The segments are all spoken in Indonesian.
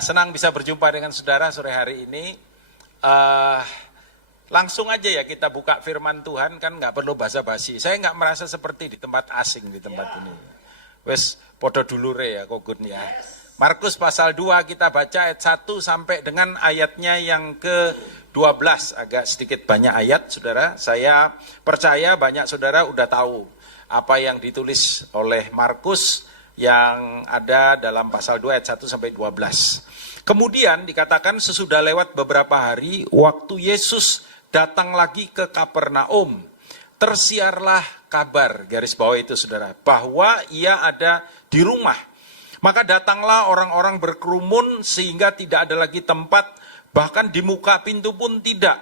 senang bisa berjumpa dengan saudara sore hari ini. Langsung aja ya kita buka firman Tuhan, kan nggak perlu basa-basi. Saya nggak merasa seperti di tempat asing di tempat ini. Wes podo dulure ya kogun ya. Markus pasal 2 kita baca ayat 1 sampai dengan ayatnya yang ke-12. Agak sedikit banyak ayat saudara. Saya percaya banyak saudara udah tahu apa yang ditulis oleh Markus yang ada dalam pasal 2 ayat 1 sampai 12. Kemudian dikatakan sesudah lewat beberapa hari, waktu Yesus datang lagi ke Kapernaum, tersiarlah kabar, garis bawah itu saudara, bahwa ia ada di rumah. Maka datanglah orang-orang berkerumun sehingga tidak ada lagi tempat, bahkan di muka pintu pun tidak.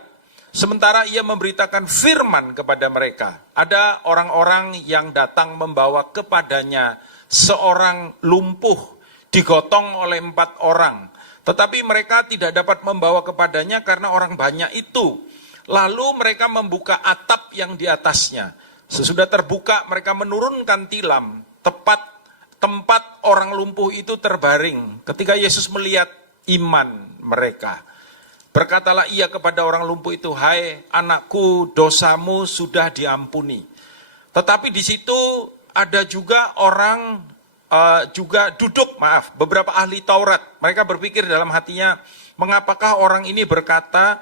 Sementara ia memberitakan firman kepada mereka. Ada orang-orang yang datang membawa kepadanya seorang lumpuh digotong oleh 4 orang. Tetapi mereka tidak dapat membawa kepadanya karena orang banyak itu. Lalu mereka membuka atap yang di atasnya. Sesudah terbuka mereka menurunkan tilam tepat tempat orang lumpuh itu terbaring. Ketika Yesus melihat iman mereka, berkatalah ia kepada orang lumpuh itu, "Hai anakku, dosamu sudah diampuni." Tetapi di situ ada juga orang juga duduk, beberapa ahli Taurat. Mereka berpikir dalam hatinya, mengapakah orang ini berkata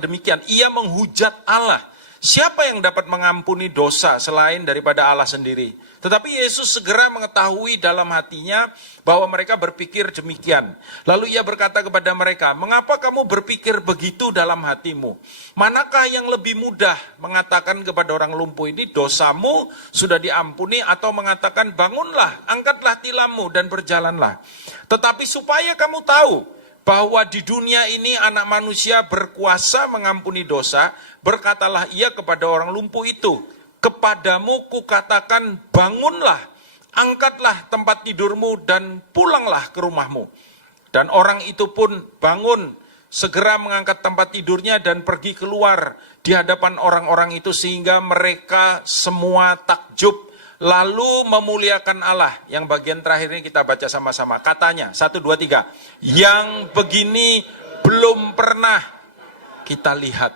demikian? Ia menghujat Allah. Siapa yang dapat mengampuni dosa selain daripada Allah sendiri? Tetapi Yesus segera mengetahui dalam hatinya bahwa mereka berpikir demikian. Lalu ia berkata kepada mereka, "Mengapa kamu berpikir begitu dalam hatimu? Manakah yang lebih mudah mengatakan kepada orang lumpuh ini, dosamu sudah diampuni, atau mengatakan, bangunlah, angkatlah tilammu dan berjalanlah? Tetapi supaya kamu tahu bahwa di dunia ini anak manusia berkuasa mengampuni dosa, berkatalah ia kepada orang lumpuh itu, kepadamu kukatakan, bangunlah, angkatlah tempat tidurmu dan pulanglah ke rumahmu." Dan orang itu pun bangun, segera mengangkat tempat tidurnya dan pergi keluar di hadapan orang-orang itu sehingga mereka semua takjub, lalu memuliakan Allah. Yang bagian terakhir ini kita baca sama-sama. Katanya, 1, 2, 3. Yang begini belum pernah kita lihat.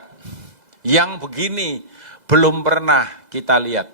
Yang begini belum pernah kita lihat.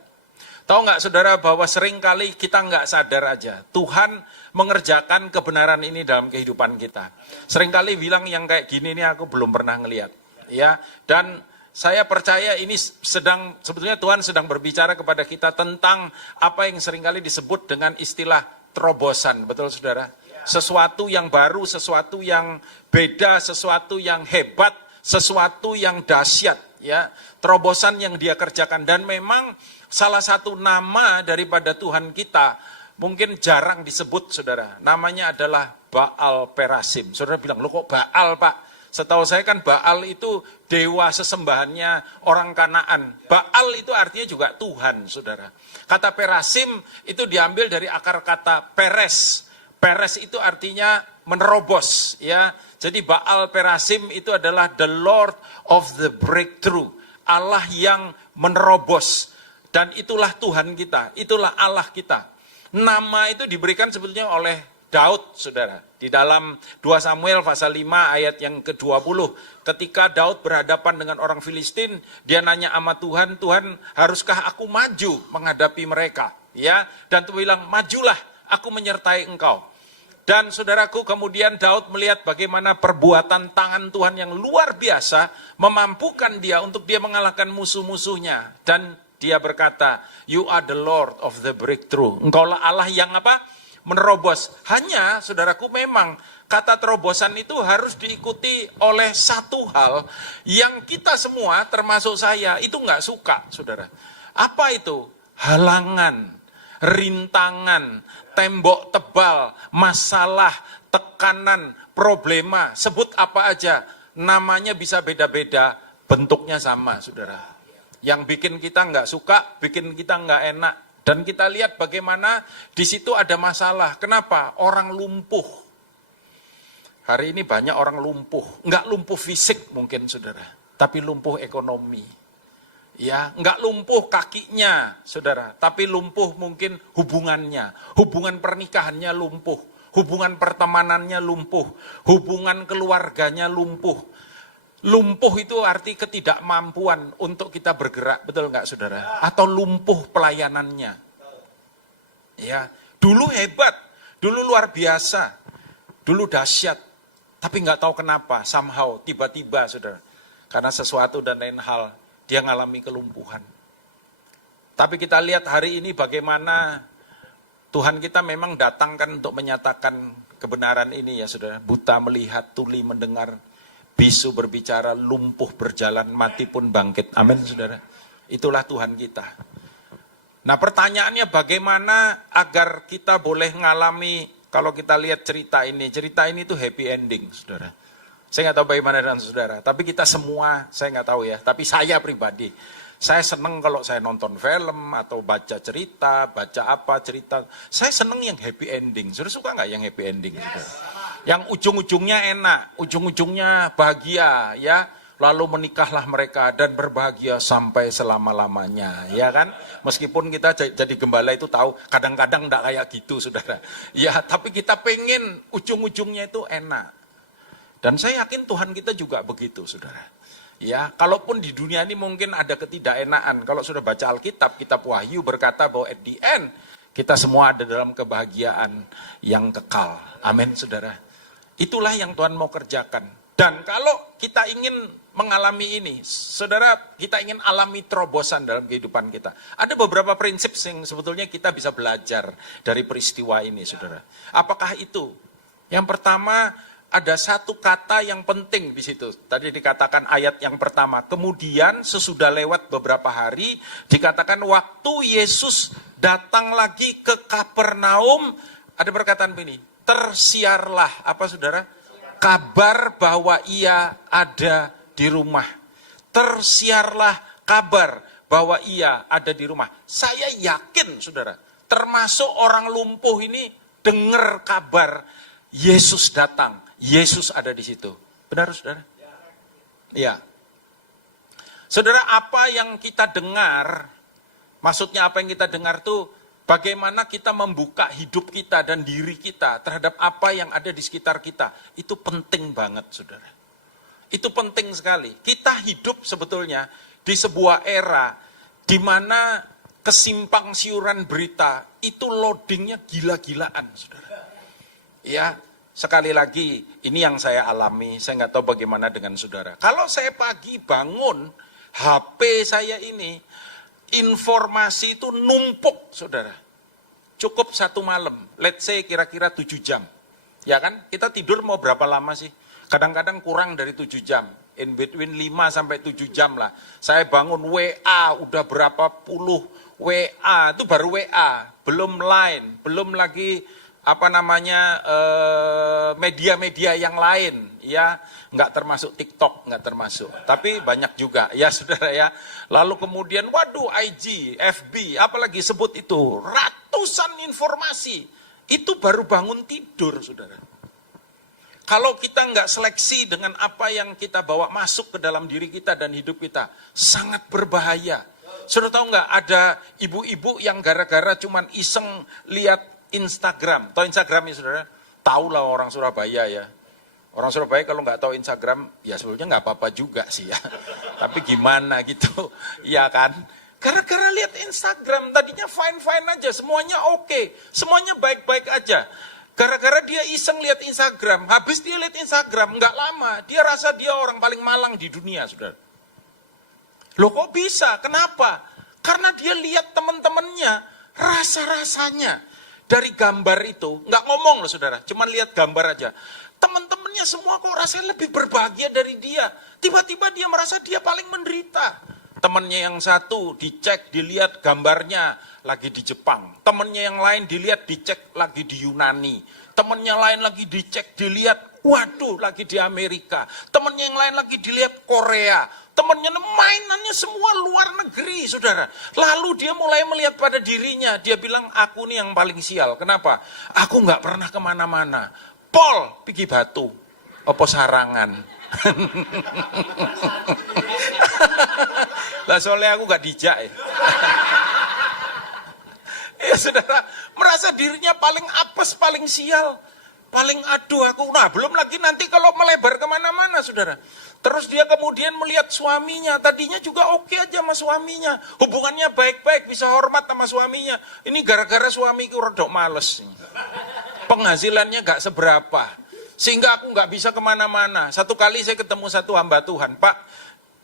Tahu nggak saudara bahwa seringkali kita nggak sadar aja. Tuhan mengerjakan kebenaran ini dalam kehidupan kita. Seringkali bilang yang kayak gini ini aku belum pernah ngelihat. Ya, dan saya percaya ini sebetulnya Tuhan sedang berbicara kepada kita tentang apa yang seringkali disebut dengan istilah terobosan. Betul saudara? Sesuatu yang baru, sesuatu yang beda, sesuatu yang hebat, sesuatu yang dahsyat. Ya, terobosan yang dia kerjakan. Dan memang salah satu nama daripada Tuhan kita mungkin jarang disebut saudara. Namanya adalah Baal Perasim. Saudara bilang, "Loh kok Baal Pak?" Setahu saya kan Baal itu dewa sesembahannya orang Kanaan. Baal itu artinya juga Tuhan, saudara. Kata Perasim itu diambil dari akar kata Peres. Peres itu artinya menerobos, ya. Jadi Baal Perasim itu adalah the Lord of the breakthrough. Allah yang menerobos. Dan itulah Tuhan kita, itulah Allah kita. Nama itu diberikan sebetulnya oleh Daud, saudara. Di dalam 2 Samuel pasal 5 ayat yang ke-20. Ketika Daud berhadapan dengan orang Filistin, dia nanya sama Tuhan, "Tuhan, haruskah aku maju menghadapi mereka?" Ya, dan Tuhan bilang, "Majulah, aku menyertai engkau." Dan saudaraku, kemudian Daud melihat bagaimana perbuatan tangan Tuhan yang luar biasa memampukan dia untuk dia mengalahkan musuh-musuhnya. Dan dia berkata, "You are the Lord of the breakthrough." Engkaulah Allah yang apa? Menerobos. Hanya, saudaraku, memang kata terobosan itu harus diikuti oleh satu hal yang kita semua, termasuk saya, itu nggak suka, saudara. Apa itu? Halangan, rintangan, tembok tebal, masalah, tekanan, problema, sebut apa aja. Namanya bisa beda-beda, bentuknya sama, saudara. Yang bikin kita nggak suka, bikin kita nggak enak. Dan kita lihat bagaimana di situ ada masalah. Kenapa? Orang lumpuh. Hari ini banyak orang lumpuh. Nggak lumpuh fisik mungkin, saudara. Tapi lumpuh ekonomi. Ya, nggak lumpuh kakinya, saudara. Tapi lumpuh mungkin hubungannya. Hubungan pernikahannya lumpuh. hubungan pertemanannya lumpuh, hubungan keluarganya lumpuh. Lumpuh itu arti ketidakmampuan untuk kita bergerak, betul nggak saudara? Atau lumpuh pelayanannya. Ya, dulu hebat, dulu luar biasa, dulu dahsyat, tapi nggak tahu kenapa, somehow, tiba-tiba saudara, karena sesuatu dan lain hal, dia ngalami kelumpuhan. Tapi kita lihat hari ini bagaimana Tuhan kita memang datangkan untuk menyatakan kebenaran ini ya saudara. Buta melihat, tuli mendengar, bisu berbicara, lumpuh berjalan, mati pun bangkit. Amin saudara. Itulah Tuhan kita. Nah pertanyaannya bagaimana agar kita boleh ngalami, kalau kita lihat cerita ini tuh happy ending saudara. Saya nggak tahu bagaimana dengan saudara, tapi kita semua, saya nggak tahu ya, tapi saya pribadi, saya seneng kalau saya nonton film atau baca cerita, baca apa cerita, saya seneng yang happy ending. Saudara suka nggak yang happy ending? Yes. Yang ujung-ujungnya enak, ujung-ujungnya bahagia, ya. Lalu menikahlah mereka dan berbahagia sampai selama-lamanya, ya kan? Meskipun kita jadi gembala itu tahu, kadang-kadang enggak kayak gitu, saudara. Ya, tapi kita pengen ujung-ujungnya itu enak. Dan saya yakin Tuhan kita juga begitu, saudara. Ya, kalaupun di dunia ini mungkin ada ketidakenaan. Kalau sudah baca Alkitab, kitab Wahyu berkata bahwa at the end, kita semua ada dalam kebahagiaan yang kekal. Amin, saudara. Itulah yang Tuhan mau kerjakan. Dan kalau kita ingin mengalami ini, saudara, kita ingin alami terobosan dalam kehidupan kita. Ada beberapa prinsip yang sebetulnya kita bisa belajar dari peristiwa ini, saudara. Apakah itu? Yang pertama, ada satu kata yang penting di situ. Tadi dikatakan ayat yang pertama. Kemudian sesudah lewat beberapa hari, dikatakan waktu Yesus datang lagi ke Kapernaum, ada perkataan begini, tersiarlah, apa saudara? Kabar bahwa ia ada di rumah. Tersiarlah kabar bahwa ia ada di rumah. Saya yakin saudara, termasuk orang lumpuh ini dengar kabar Yesus datang. Yesus ada di situ. Benar, saudara? Ya. Saudara, apa yang kita dengar, maksudnya apa yang kita dengar tuh, bagaimana kita membuka hidup kita dan diri kita terhadap apa yang ada di sekitar kita. Itu penting banget, saudara. Itu penting sekali. Kita hidup sebetulnya di sebuah era di mana kesimpang siuran berita itu loadingnya gila-gilaan, saudara. Ya. Sekali lagi, ini yang saya alami, saya nggak tahu bagaimana dengan saudara. Kalau saya pagi bangun, HP saya ini, informasi itu numpuk, saudara. Cukup satu malam, let's say kira-kira 7 jam. Ya kan, kita tidur mau berapa lama sih? Kadang-kadang kurang dari 7 jam. In between 5 sampai 7 jam lah. Saya bangun WA, udah berapa puluh WA, itu baru WA. Belum line, belum lagi media-media yang lain, ya, nggak termasuk TikTok, nggak termasuk, tapi banyak juga, ya saudara ya. Lalu kemudian, waduh, IG, FB, apalagi sebut itu, ratusan informasi, itu baru bangun tidur, saudara. Kalau kita nggak seleksi dengan apa yang kita bawa masuk ke dalam diri kita dan hidup kita, sangat berbahaya. Saudara tahu nggak, ada ibu-ibu yang gara-gara cuman iseng lihat Instagram, tahu Instagram ya saudara? Tahu lah orang Surabaya ya. Orang Surabaya kalau nggak tahu Instagram, ya sebetulnya nggak apa-apa juga sih ya. Tapi gimana gitu, ya kan? Gara-gara lihat Instagram, tadinya fine-fine aja, semuanya oke, semuanya baik-baik aja. Gara-gara dia iseng lihat Instagram, habis dia lihat Instagram, nggak lama, dia rasa dia orang paling malang di dunia, saudara. Loh kok bisa? Kenapa? Karena dia lihat teman-temannya, rasa-rasanya. Dari gambar itu, nggak ngomong loh saudara, cuman lihat gambar aja. Teman-temannya semua kok rasanya lebih berbahagia dari dia. Tiba-tiba dia merasa dia paling menderita. Temannya yang satu dicek, dilihat gambarnya lagi di Jepang. Temannya yang lain dilihat, dicek lagi di Yunani. Temannya lain lagi dicek, dilihat, waduh lagi di Amerika. Temannya yang lain lagi dilihat Korea. Temannya mainannya semua luar negeri, saudara. Lalu dia mulai melihat pada dirinya. Dia bilang, aku nih yang paling sial. Kenapa? Aku nggak pernah kemana-mana. Pol, pergi batu. Opo sarangan. Lah soalnya aku nggak dijak ya. Ya saudara, merasa dirinya paling apes, paling sial. paling aduh aku. Nah belum lagi nanti kalau melebar kemana-mana saudara. Terus dia kemudian melihat suaminya, tadinya juga oke aja sama suaminya. Hubungannya baik-baik, bisa hormat sama suaminya. Ini gara-gara suamiku rodok males. Penghasilannya gak seberapa. Sehingga aku gak bisa kemana-mana. Satu kali saya ketemu satu hamba Tuhan. Pak,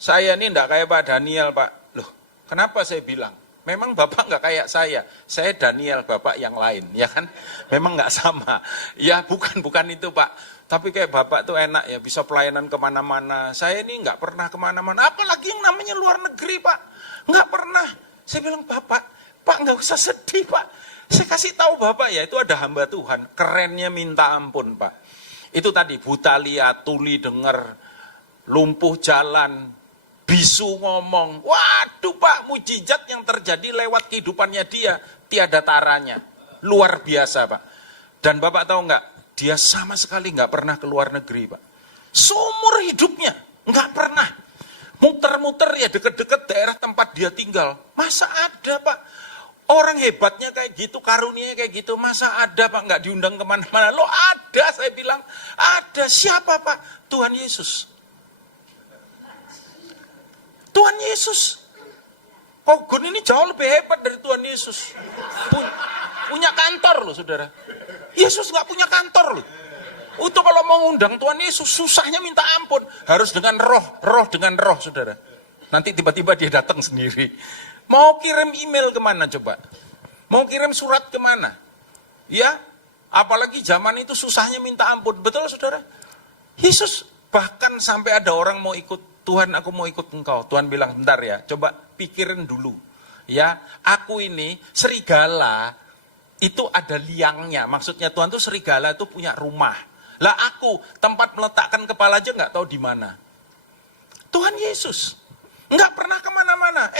saya ini gak kayak Pak Daniel Pak. Loh, kenapa saya bilang? Memang Bapak nggak kayak saya Daniel, Bapak yang lain, ya kan? Memang nggak sama. Ya bukan itu Pak. Tapi kayak Bapak tuh enak ya, bisa pelayanan kemana-mana. Saya ini nggak pernah kemana-mana. Apalagi yang namanya luar negeri Pak. Nggak pernah. Saya bilang Pak nggak usah sedih Pak. Saya kasih tahu Bapak ya, itu ada hamba Tuhan. Kerennya minta ampun Pak. Itu tadi, buta lihat, tuli dengar, lumpuh jalan, bisu ngomong, waduh Pak, mujizat yang terjadi lewat kehidupannya dia, tiada taranya, luar biasa Pak. Dan Bapak tahu nggak, dia sama sekali nggak pernah ke luar negeri Pak. Seumur hidupnya, nggak pernah. Muter-muter ya deket-deket daerah tempat dia tinggal. Masa ada Pak, orang hebatnya kayak gitu, karunianya kayak gitu, masa ada Pak nggak diundang kemana-mana? Lo ada, saya bilang, ada. Siapa Pak? Tuhan Yesus. Tuhan Yesus. Kogun ini jauh lebih hebat dari Tuhan Yesus. Punya kantor loh saudara. Yesus nggak punya kantor loh. Itu kalau mau ngundang Tuhan Yesus susahnya minta ampun. Harus dengan roh dengan roh saudara. Nanti tiba-tiba dia datang sendiri. Mau kirim email kemana coba? Mau kirim surat kemana? Ya, apalagi zaman itu susahnya minta ampun. Betul saudara? Yesus bahkan sampai ada orang mau ikut, Tuhan aku mau ikut engkau. Tuhan bilang bentar ya, coba pikirin dulu. Ya, aku ini serigala itu ada liangnya. Maksudnya Tuhan tuh serigala itu punya rumah. Lah aku tempat meletakkan kepala aja nggak tahu di mana. Tuhan Yesus nggak pernah kemana-mana.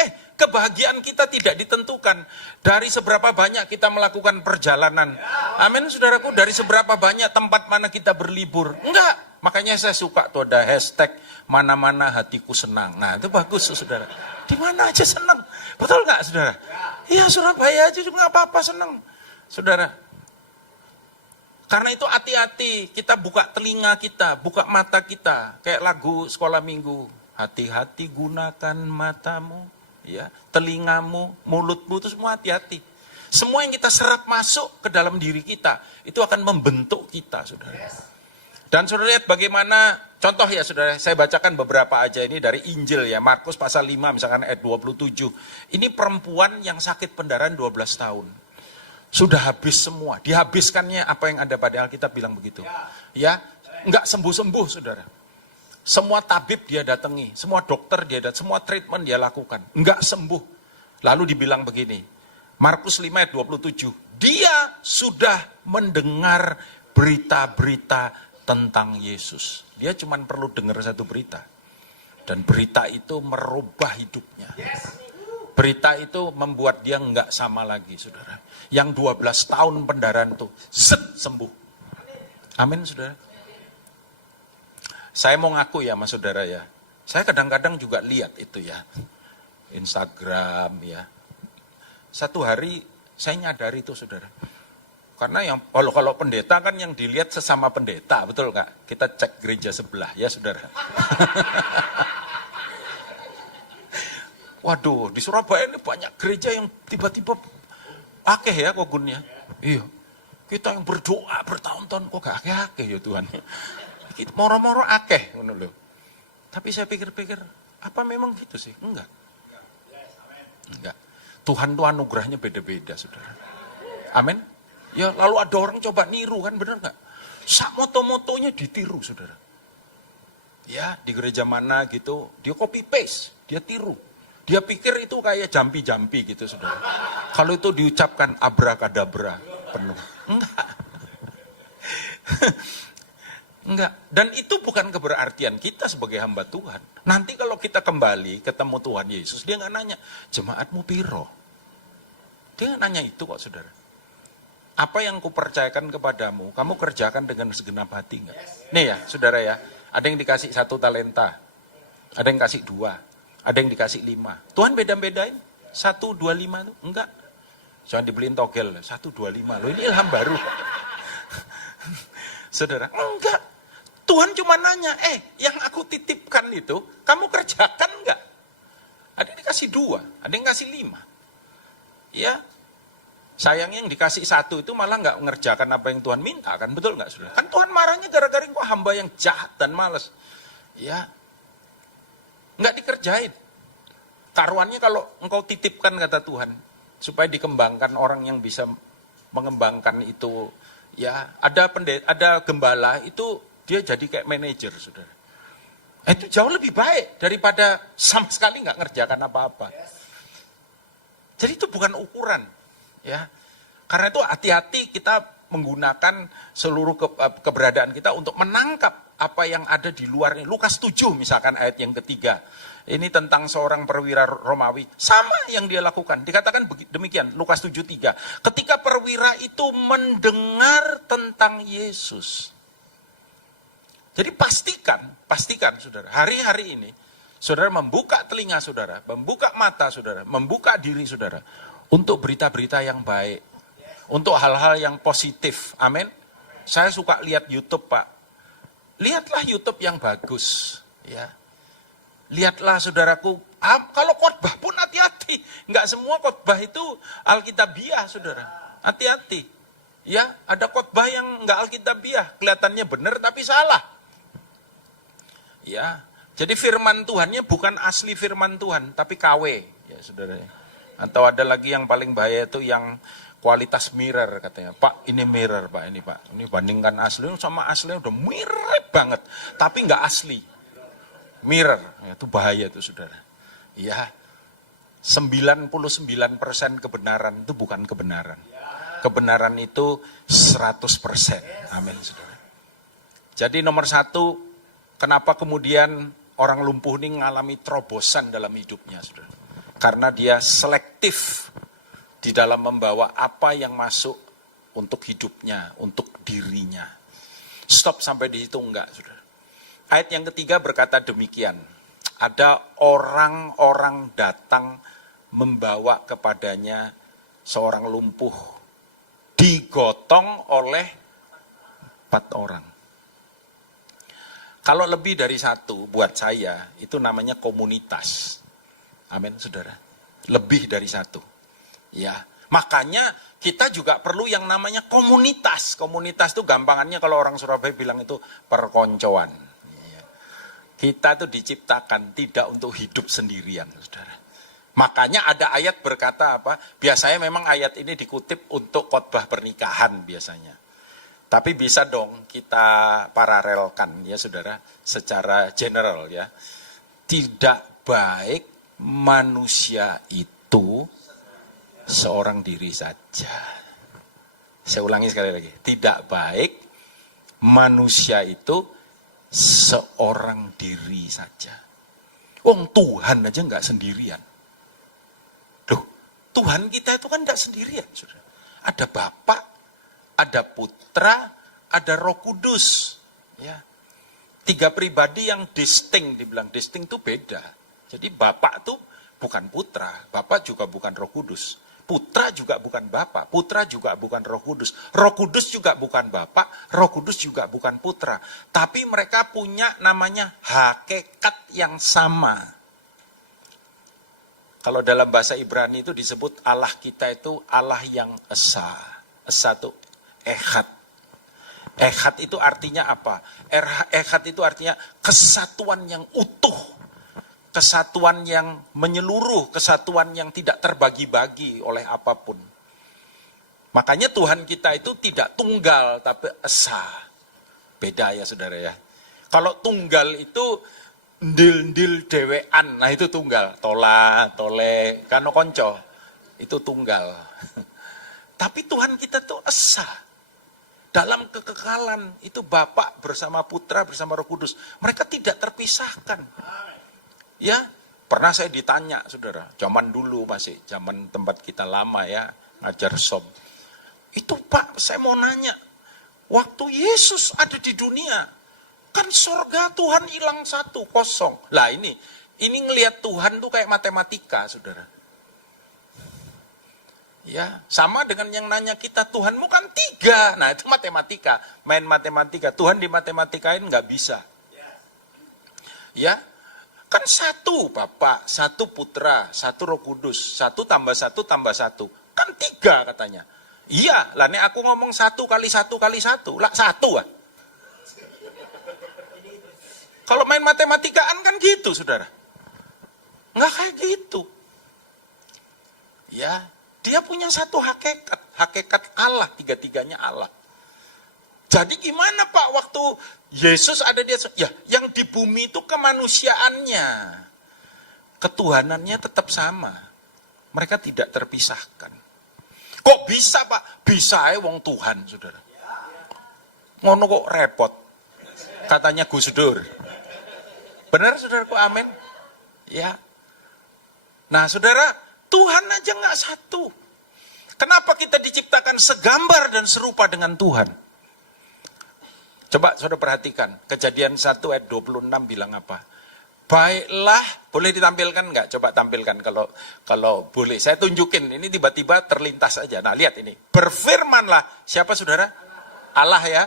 Kebahagiaan kita tidak ditentukan dari seberapa banyak kita melakukan perjalanan. Amin saudaraku, dari seberapa banyak tempat mana kita berlibur. Enggak. Makanya saya suka tuh ada hashtag mana-mana hatiku senang. Nah itu bagus saudara. Di mana aja senang. Betul nggak saudara? Iya Surabaya aja juga nggak apa-apa senang. Saudara. Karena itu hati-hati. Kita buka telinga kita, buka mata kita. Kayak lagu sekolah minggu. Hati-hati gunakan matamu, ya, telingamu, mulutmu itu semua hati-hati. Semua yang kita serap masuk ke dalam diri kita itu akan membentuk kita, saudara. Dan saudara lihat bagaimana, contoh ya saudara, saya bacakan beberapa aja ini dari Injil ya, Markus pasal 5 misalkan ayat 27. Ini perempuan yang sakit pendarahan 12 tahun. Sudah habis semua, dihabiskannya apa yang ada pada Alkitab bilang begitu. Ya, enggak sembuh-sembuh saudara. Semua tabib dia datangi, semua dokter dia datangi, semua treatment dia lakukan. Enggak sembuh. Lalu dibilang begini, Markus 5 ayat 27. Dia sudah mendengar berita-berita tentang Yesus. Dia cuma perlu dengar satu berita. Dan berita itu merubah hidupnya. Berita itu membuat dia enggak sama lagi, saudara. Yang 12 tahun pendarahan itu, sembuh. Amin, saudara. Saya mau ngaku ya, mas saudara ya. Saya kadang-kadang juga lihat itu ya. Instagram ya. Satu hari saya nyadari itu, saudara. Karena yang kalau pendeta kan yang dilihat sesama pendeta, betul nggak? Kita cek gereja sebelah ya saudara. Waduh, di Surabaya ini banyak gereja yang tiba-tiba akeh ya kogunnya. Iya, kita yang berdoa bertahun-tahun kok gak akeh ya Tuhan. Kita moro-moro akeh, tapi saya pikir-pikir, apa memang gitu sih? Enggak. Enggak. Tuhan tuh anugerahnya beda-beda saudara. Amin. Ya lalu ada orang coba niru kan, benar nggak? Sak moto-motonya ditiru saudara. Ya di gereja mana gitu, dia copy paste, dia tiru. Dia pikir itu kayak jampi-jampi gitu saudara. Kalau itu diucapkan abrakadabra penuh. Enggak. Enggak. Dan itu bukan keberartian kita sebagai hamba Tuhan. Nanti kalau kita kembali ketemu Tuhan Yesus, dia nggak nanya, jemaatmu piro? Dia nggak nanya itu kok saudara. Apa yang kupercayakan kepadamu, kamu kerjakan dengan segenap hati enggak? Nih ya, saudara ya, ada yang dikasih 1 talenta, ada yang kasih 2, ada yang dikasih 5. Tuhan beda-bedain, 1, 2, 5 itu enggak. Jangan dibeliin togel, 1, 2, 5. Loh ini ilham baru. Saudara, enggak. Tuhan cuma nanya, yang aku titipkan itu, kamu kerjakan enggak? Ada yang dikasih 2, ada yang kasih 5. Ya, sayangnya yang dikasih 1 itu malah enggak mengerjakan apa yang Tuhan minta, kan? Betul enggak, saudara? Kan Tuhan marahnya gara-gara engkau hamba yang jahat dan malas. Ya, enggak dikerjain. Taruhannya kalau engkau titipkan, kata Tuhan, supaya dikembangkan orang yang bisa mengembangkan itu. Ya, ada gembala itu dia jadi kayak manajer, saudara. Itu jauh lebih baik daripada sama sekali nggak ngerjakan apa-apa. Jadi itu bukan ukuran, ya. Karena itu hati-hati kita menggunakan seluruh keberadaan kita untuk menangkap apa yang ada di luar ini. Lukas 7 misalkan ayat yang ketiga. Ini tentang seorang perwira Romawi. Sama yang dia lakukan. Dikatakan demikian, Lukas 7:3. Ketika perwira itu mendengar tentang Yesus. Jadi pastikan saudara, hari-hari ini, saudara membuka telinga saudara, membuka mata saudara, membuka diri saudara, untuk berita-berita yang baik. Untuk hal-hal yang positif. Amin. Saya suka lihat YouTube, Pak. Lihatlah YouTube yang bagus. Ya. Lihatlah saudaraku, kalau khotbah pun hati-hati. Enggak semua khotbah itu Alkitabiah, saudara. Hati-hati. Ya, ada khotbah yang enggak Alkitabiah, kelihatannya benar tapi salah. Ya, jadi firman Tuhannya bukan asli firman Tuhan, tapi KW, ya saudara. Atau ada lagi yang paling bahaya itu yang kualitas mirror katanya. Pak, ini mirror, Pak, ini Pak. Ini bandingkan asli sama aslinya udah mirip banget, tapi enggak asli. Mirror, itu bahaya itu saudara. Ya, 99% kebenaran itu bukan kebenaran. Kebenaran itu 100%. Amin saudara. Jadi nomor 1, kenapa kemudian orang lumpuh ini mengalami terobosan dalam hidupnya saudara? Karena dia selektif di dalam membawa apa yang masuk untuk hidupnya, untuk dirinya. Stop sampai di situ enggak saudara. Ayat yang ketiga berkata demikian, ada orang-orang datang membawa kepadanya seorang lumpuh, digotong oleh 4 orang. Kalau lebih dari 1, buat saya, itu namanya komunitas. Amin, saudara. Lebih dari 1. Ya, makanya kita juga perlu yang namanya komunitas. Komunitas itu gampangannya kalau orang Surabaya bilang itu perkoncoan. Kita itu diciptakan tidak untuk hidup sendirian, saudara. Makanya ada ayat berkata apa? Biasanya memang ayat ini dikutip untuk khotbah pernikahan biasanya. Tapi bisa dong kita paralelkan ya saudara, secara general ya. Tidak baik manusia itu seorang diri saja. Saya ulangi sekali lagi. Tidak baik manusia itu seorang diri saja. Wong Tuhan aja nggak sendirian. Loh, Tuhan kita itu kan nggak sendirian, saudara. Ada Bapa, ada Putra, ada Roh Kudus. Ya, 3 pribadi yang distinct, dibilang distinct itu beda. Jadi Bapa itu bukan Putra, Bapa juga bukan Roh Kudus. Putra juga bukan Bapa, Putra juga bukan Roh Kudus. Roh Kudus juga bukan Bapa, Roh Kudus juga bukan Putra. Tapi mereka punya namanya hakikat yang sama. Kalau dalam bahasa Ibrani itu disebut Allah kita itu Allah yang esa. Esa itu ehad. Ehad itu artinya apa? Ehad itu artinya kesatuan yang utuh. Kesatuan yang menyeluruh, kesatuan yang tidak terbagi-bagi oleh apapun. Makanya Tuhan kita itu tidak tunggal, tapi esa. Beda ya saudara ya. Kalau tunggal itu ndil-ndil dewean, nah itu tunggal. Tola, tole, kano konco, itu tunggal. Tapi Tuhan kita itu esa. Dalam kekekalan itu Bapa bersama Putra bersama Roh Kudus. Mereka tidak terpisahkan. Ya, pernah saya ditanya, saudara, zaman dulu masih, zaman tempat kita lama ya, ngajar sob. Itu Pak, saya mau nanya, waktu Yesus ada di dunia, kan surga Tuhan hilang 1, kosong. Lah ini ngelihat Tuhan tuh kayak matematika, saudara. Ya, sama dengan yang nanya kita, Tuhanmu kan 3. Nah, itu matematika. Main matematika. Tuhan di matematikain nggak bisa. Ya, kan 1 Bapa, 1 Putra, 1 Roh Kudus, 1 tambah 1 tambah 1. Kan 3 katanya. Iya, lah nek aku ngomong 1 kali 1 kali 1, lah 1 ah. Kalau main matematikaan kan gitu, saudara. Nggak kayak gitu. Ya, dia punya satu hakikat Allah, 3-tiganya Allah. Jadi gimana Pak waktu Yesus ada di atas, ya yang di bumi itu kemanusiaannya, ketuhanannya tetap sama. Mereka tidak terpisahkan. Kok bisa Pak? Bisa wong Tuhan, saudara. Ngono kok repot. Katanya Gus Dur. Benar saudaraku, amin? Ya. Nah saudara, Tuhan aja nggak satu. Kenapa kita diciptakan segambar dan serupa dengan Tuhan? Coba saudara perhatikan, Kejadian 1 ayat 26 bilang apa? Baiklah, boleh ditampilkan nggak? Coba tampilkan kalau boleh. Saya tunjukin, ini tiba-tiba terlintas aja. Nah lihat ini, berfirmanlah, siapa saudara? Allah ya.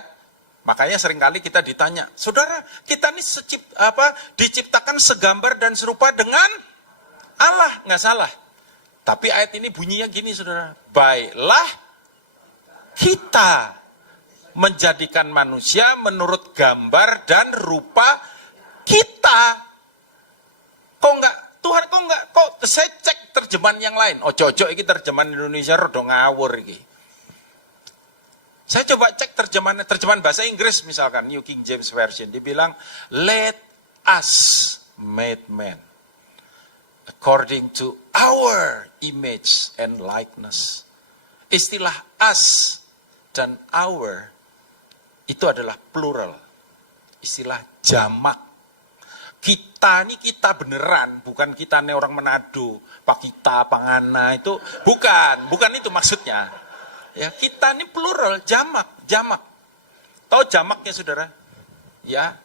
Makanya seringkali kita ditanya, saudara, kita ini diciptakan segambar dan serupa dengan Allah, nggak salah. Tapi ayat ini bunyinya gini saudara, baiklah kita menjadikan manusia menurut gambar dan rupa kita. Kok enggak, Tuhan kok saya cek terjemahan yang lain. Ojo-ojo ini terjemahan Indonesia rada ngawur iki. Saya coba cek terjemahan bahasa Inggris misalkan, New King James Version. Dia bilang, let us make man according to our image and likeness. Istilah us dan our itu adalah plural. Istilah jamak. Kita ini kita beneran, bukan kita nih orang Manado, Pak kita, Pangana itu bukan itu maksudnya. Ya, kita ini plural, jamak. Tahu jamaknya saudara? Ya.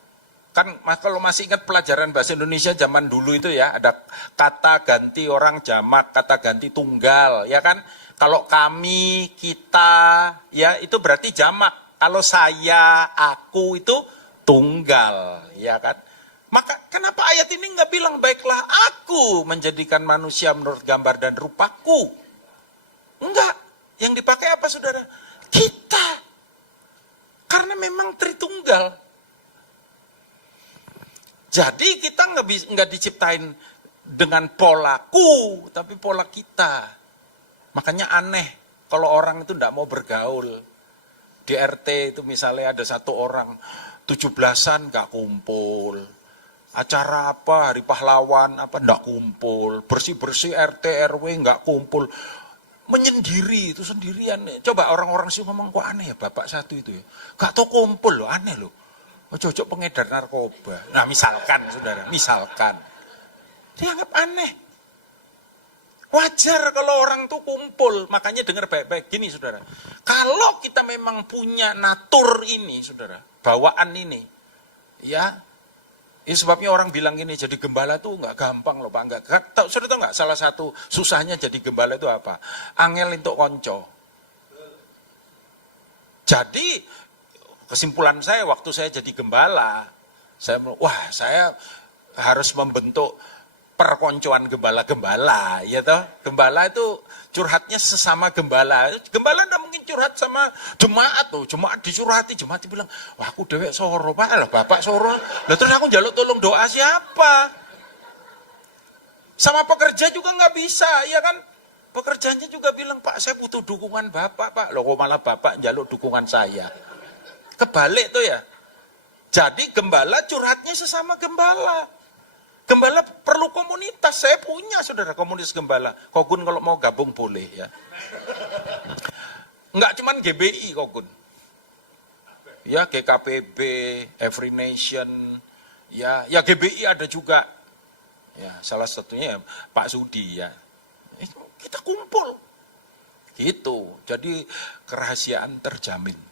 Kan kalau masih ingat pelajaran bahasa Indonesia zaman dulu itu ya, ada kata ganti orang jamak, kata ganti tunggal, ya kan? Kalau kami, kita, ya itu berarti jamak. Kalau saya, aku itu tunggal, ya kan? Maka kenapa ayat ini nggak bilang, baiklah aku menjadikan manusia menurut gambar dan rupaku? Enggak. Yang dipakai apa saudara? Kita. Karena memang Tritunggal. Jadi kita nggak diciptain dengan polaku, tapi pola kita. Makanya aneh kalau orang itu nggak mau bergaul. Di RT itu misalnya ada satu orang 17-an nggak kumpul. Acara apa, hari pahlawan apa nggak kumpul. Bersih-bersih RT RW nggak kumpul. Menyendiri itu sendirian. Coba orang-orang sih ngomong kok aneh ya bapak satu itu ya. Nggak tau kumpul loh, aneh loh. Cocok pengedar narkoba. Nah misalkan saudara, misalkan. Dianggap aneh. Wajar kalau orang tuh kumpul. Makanya dengar baik-baik gini saudara. Kalau kita memang punya natur ini saudara, bawaan ini. Ya, ini sebabnya orang bilang gini, jadi gembala tuh nggak gampang loh Pak. Saudara tahu nggak salah satu susahnya jadi gembala itu apa? Angel untuk konco. Jadi kesimpulan saya waktu saya jadi gembala, saya harus membentuk perkoncoan gembala-gembala, ya toh. Gembala itu curhatnya sesama gembala. Gembala enggak mungkin curhat sama jemaat tuh. Jemaat dicurhati, jemaat bilang, "Wah, aku dewek soro, Pak." Lah, Bapak soro. Lah terus aku njaluk tolong doa siapa? Sama pekerja juga nggak bisa, ya kan? Pekerjanya juga bilang, "Pak, saya butuh dukungan Bapak, Pak." Loh, kok malah Bapak njaluk dukungan saya? Kebalik tuh ya. Jadi gembala curhatnya sesama gembala. Gembala perlu komunitas. Saya punya saudara komunitas gembala. Kogun kalau mau gabung boleh ya. Enggak cuman GBI Kogun. Ya GKPB, Every Nation. Ya GBI ada juga. Ya salah satunya ya, Pak Sudi ya. Kita kumpul. Gitu. Jadi kerahasiaan terjamin.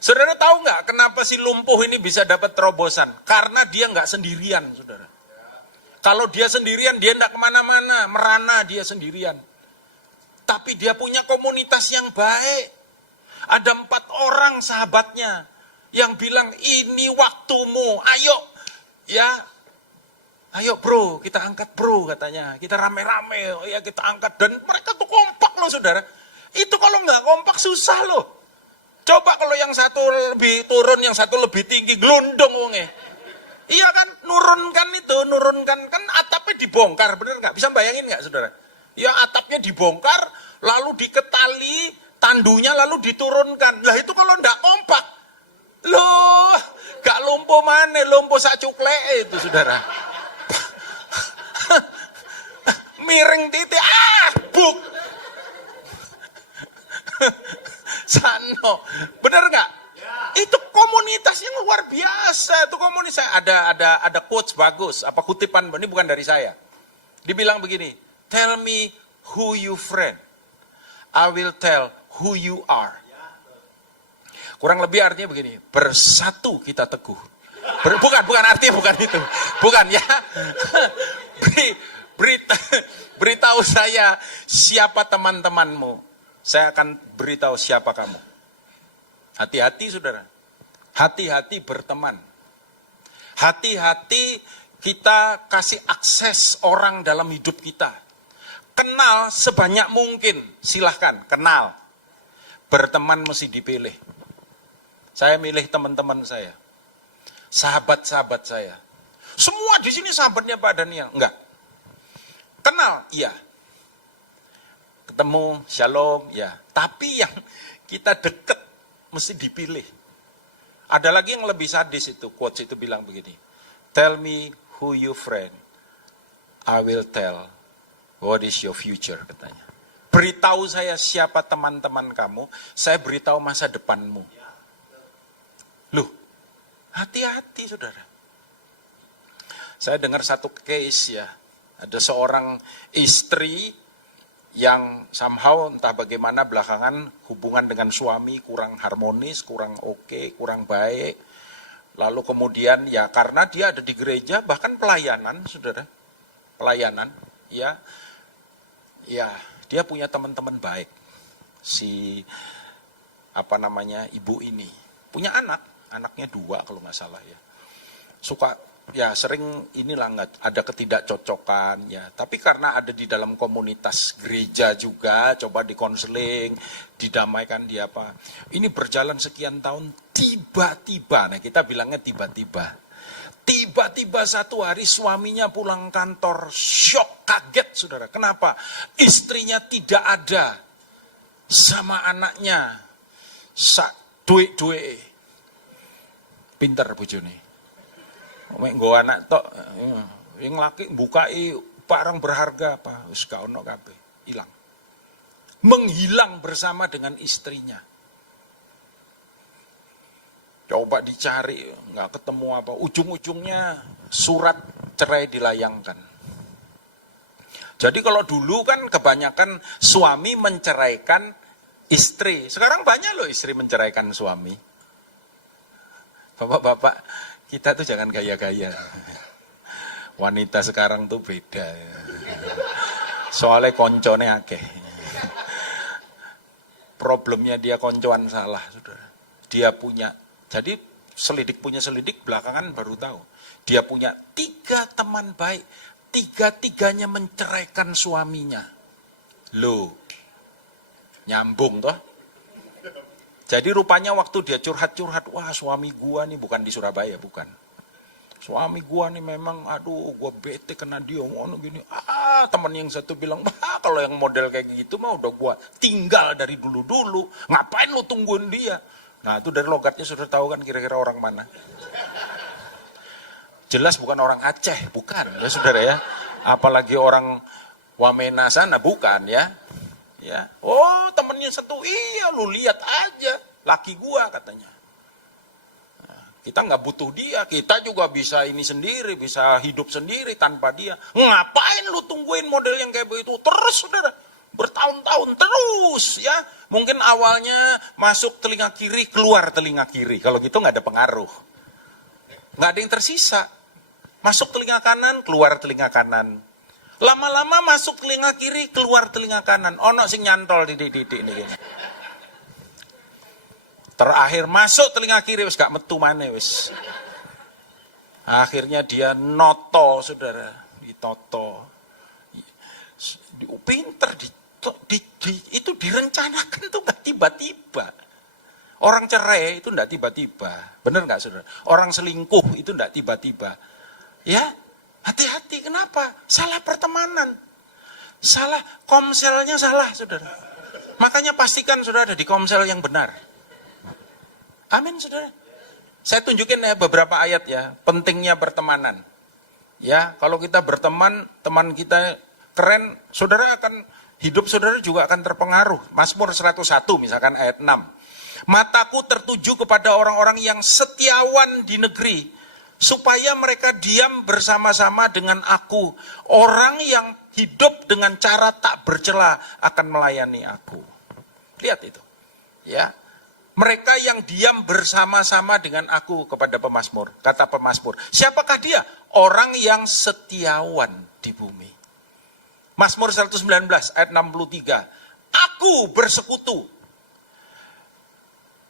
Saudara tahu nggak kenapa si lumpuh ini bisa dapat terobosan? Karena dia nggak sendirian, saudara. Kalau dia sendirian, dia tidak kemana-mana, merana dia sendirian. Tapi dia punya komunitas yang baik. Ada 4 orang sahabatnya yang bilang, ini waktumu, ayo, ya, ayo bro, kita angkat bro katanya, kita rame-rame, oh ya kita angkat. Dan mereka tuh kompak loh saudara. Itu kalau nggak kompak susah loh. Coba kalau yang satu lebih turun, yang satu lebih tinggi, gelundung wonge. Iya kan, nurunkan kan atapnya dibongkar, bener nggak? Bisa bayangin nggak saudara? Ya atapnya dibongkar, lalu diketali, tandunya lalu diturunkan. Lah itu kalau nggak kompak, loh, gak lumpuh mana, lumpuh sacukle itu saudara. Miring titik, buk. Sano, bener nggak? Itu komunitas yang luar biasa. Itu komunitas, ada quotes bagus, apa kutipan, ini bukan dari saya. Dibilang begini, tell me who you friend, I will tell who you are. Kurang lebih artinya begini, bersatu kita teguh. Bukan artinya bukan itu. Bukan ya. Beritahu saya siapa teman-temanmu. Saya akan beritahu siapa kamu. Hati-hati saudara. Hati-hati berteman. Hati-hati kita kasih akses orang dalam hidup kita. Kenal sebanyak mungkin, silahkan kenal. Berteman mesti dipilih. Saya milih teman-teman saya. Sahabat-sahabat saya. Semua di sini sahabatnya Pak Daniel. Enggak. Kenal, iya. Ketemu, shalom, ya. Tapi yang kita deket mesti dipilih. Ada lagi yang lebih sadis itu, quotes itu bilang begini. Tell me who you friend, I will tell what is your future, katanya. Beritahu saya siapa teman-teman kamu, saya beritahu masa depanmu. Loh, hati-hati saudara. Saya dengar satu case ya, ada seorang istri yang somehow entah bagaimana belakangan hubungan dengan suami kurang harmonis, kurang oke, kurang baik. Lalu kemudian ya karena dia ada di gereja, bahkan pelayanan, saudara, pelayanan, ya dia punya teman-teman baik. Si ibu ini punya anaknya 2 kalau nggak salah ya. Suka ya sering inilah nggak ada ketidakcocokan ya, tapi karena ada di dalam komunitas gereja juga, coba dikonseling, didamaikan dia apa. Ini berjalan sekian tahun, tiba-tiba, nah kita bilangnya tiba-tiba satu hari suaminya pulang kantor, shock, kaget saudara. Kenapa? Istrinya tidak ada sama anaknya, duit, pinter bojone. Mek nggo anak tok, yang laki bukai barang berharga apa, wis gak ono kabeh, hilang. Menghilang bersama dengan istrinya. Coba dicari, nggak ketemu apa. Ujung-ujungnya surat cerai dilayangkan. Jadi kalau dulu kan kebanyakan suami menceraikan istri. Sekarang banyak loh istri menceraikan suami. Bapak-bapak, kita tuh jangan gaya-gaya. Wanita sekarang tuh beda. Soalnya koncone akeh. Problemnya dia koncoan salah, saudara. Dia punya, jadi punya selidik, belakangan baru tahu. Dia punya 3 teman baik, 3-tiganya menceraikan suaminya. Loh, nyambung toh. Jadi rupanya waktu dia curhat-curhat, wah suami gua nih bukan di Surabaya, bukan. Suami gua nih memang, aduh gua bete kena dia, ngono gini. Teman yang satu bilang, kalau yang model kayak gitu mah udah gua tinggal dari dulu-dulu. Ngapain lu tungguin dia? Nah itu dari logatnya sudah tahu kan kira-kira orang mana. Jelas bukan orang Aceh, bukan ya saudara ya. Apalagi orang Wamena sana, bukan ya. Ya, oh temennya satu, iya lu lihat aja, laki gua katanya. Nah, kita nggak butuh dia, kita juga bisa ini sendiri, bisa hidup sendiri tanpa dia. Ngapain lu tungguin model yang kayak begitu terus, saudara? Bertahun-tahun terus ya. Mungkin awalnya masuk telinga kiri, keluar telinga kiri. Kalau gitu nggak ada pengaruh, nggak ada yang tersisa. Masuk telinga kanan, keluar telinga kanan. Lama-lama masuk telinga kiri, keluar telinga kanan. Ono sing nyantol didik-didik nih. Terakhir masuk telinga kiri, wis gak metu maneh wis. Akhirnya dia noto, saudara. Ditoto. Pinter, itu direncanakan tuh gak tiba-tiba. Orang cerai itu gak tiba-tiba. Bener gak saudara? Orang selingkuh itu gak tiba-tiba. Ya, hati-hati, kenapa? Salah pertemanan. Salah, komselnya salah, saudara. Makanya pastikan saudara ada di komsel yang benar. Amin, saudara. Saya tunjukin ya beberapa ayat ya, pentingnya pertemanan. Ya, kalau kita berteman, teman kita keren, saudara akan, hidup saudara juga akan terpengaruh. Mazmur 101 misalkan ayat 6. Mataku tertuju kepada orang-orang yang setiawan di negeri, supaya mereka diam bersama-sama dengan aku. Orang yang hidup dengan cara tak bercela akan melayani aku. Lihat itu. Ya. Mereka yang diam bersama-sama dengan aku, kepada pemazmur. Kata pemazmur. Siapakah dia? Orang yang setiawan di bumi. Mazmur 119 ayat 63. Aku bersekutu.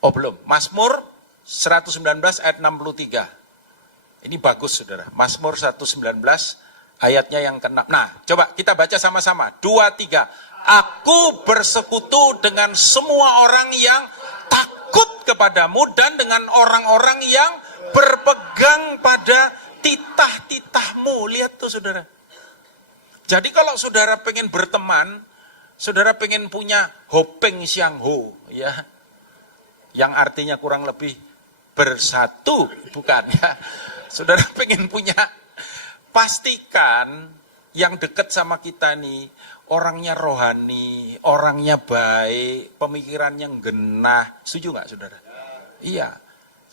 Oh belum. Mazmur 119 ayat 63. Ini bagus saudara, Mazmur 119 ayatnya yang ke-6. Nah, coba kita baca sama-sama. 2, 3. Aku bersekutu dengan semua orang yang takut kepadamu dan dengan orang-orang yang berpegang pada titah-titahmu. Lihat tuh saudara. Jadi kalau saudara pengen berteman, saudara pengen punya hopeng siang ho, ya, yang artinya kurang lebih bersatu, bukan ya. Saudara pengen punya, pastikan yang dekat sama kita nih, orangnya rohani, orangnya baik, pemikirannya genah. Setuju nggak saudara? Iya.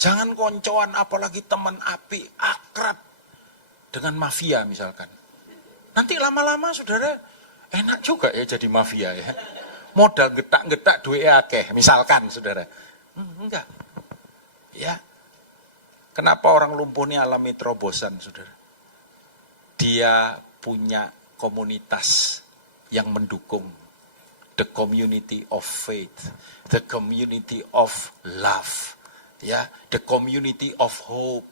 Jangan koncoan, apalagi teman api, akrab dengan mafia misalkan. Nanti lama-lama saudara, enak juga ya jadi mafia ya. Modal getak-getak duit akeh, misalkan saudara. Enggak. Ya. Kenapa orang lumpuh ini alami terobosan, saudara? Dia punya komunitas yang mendukung. The community of faith. The community of love. Ya, the community of hope.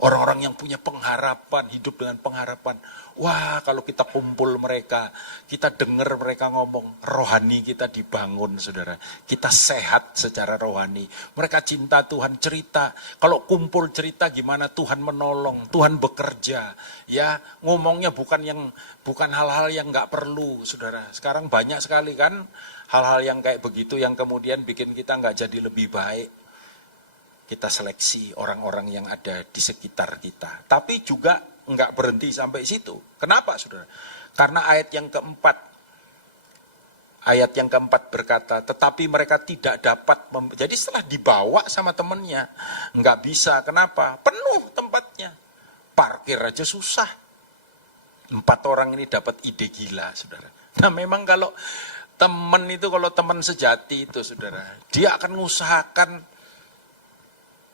Orang-orang yang punya pengharapan, hidup dengan pengharapan. Wah, kalau kita kumpul mereka, kita dengar mereka ngomong, rohani kita dibangun, saudara. Kita sehat secara rohani. Mereka cinta Tuhan, cerita. Kalau kumpul cerita gimana Tuhan menolong, Tuhan bekerja. Ya, ngomongnya bukan hal-hal yang nggak perlu, saudara. Sekarang banyak sekali kan hal-hal yang kayak begitu yang kemudian bikin kita nggak jadi lebih baik. Kita seleksi orang-orang yang ada di sekitar kita. Tapi juga enggak berhenti sampai situ. Kenapa saudara? Karena ayat yang keempat berkata, tetapi mereka tidak dapat, jadi setelah dibawa sama temennya, enggak bisa. Kenapa? Penuh tempatnya. Parkir aja susah. 4 orang ini dapat ide gila saudara. Nah memang kalau teman itu, kalau teman sejati itu saudara, dia akan mengusahakan